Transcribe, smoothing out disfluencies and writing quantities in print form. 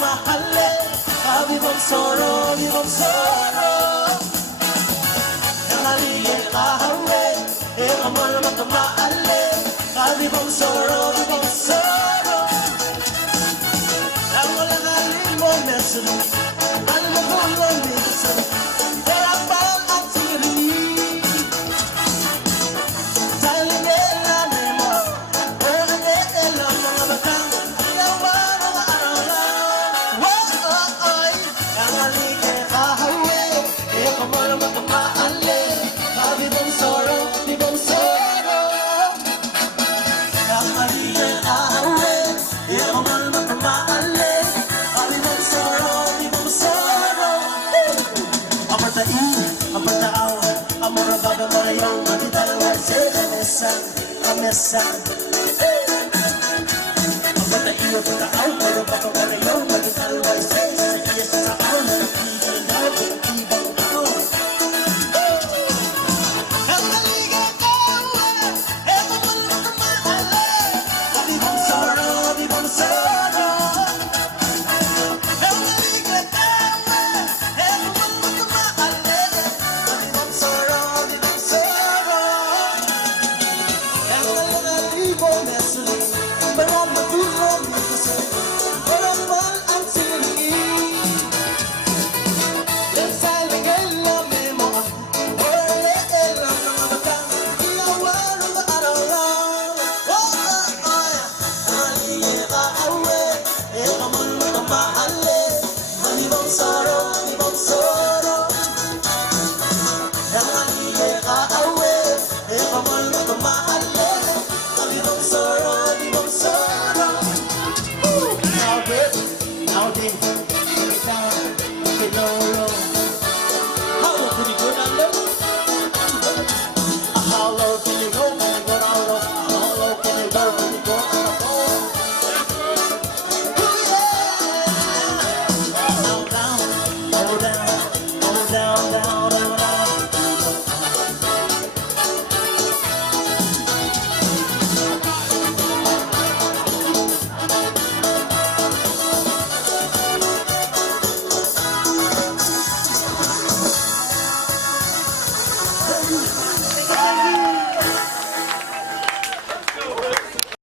magmahali Kabibang soro, bibang soro Yang aligay kahawi Ikaw na magmahali Kabibang soro, bibang soro Yang walang aling mo meso Ano na buwan minsan Walang bang at siri Kamesan Ang bata iyo pagkaaw, pero baka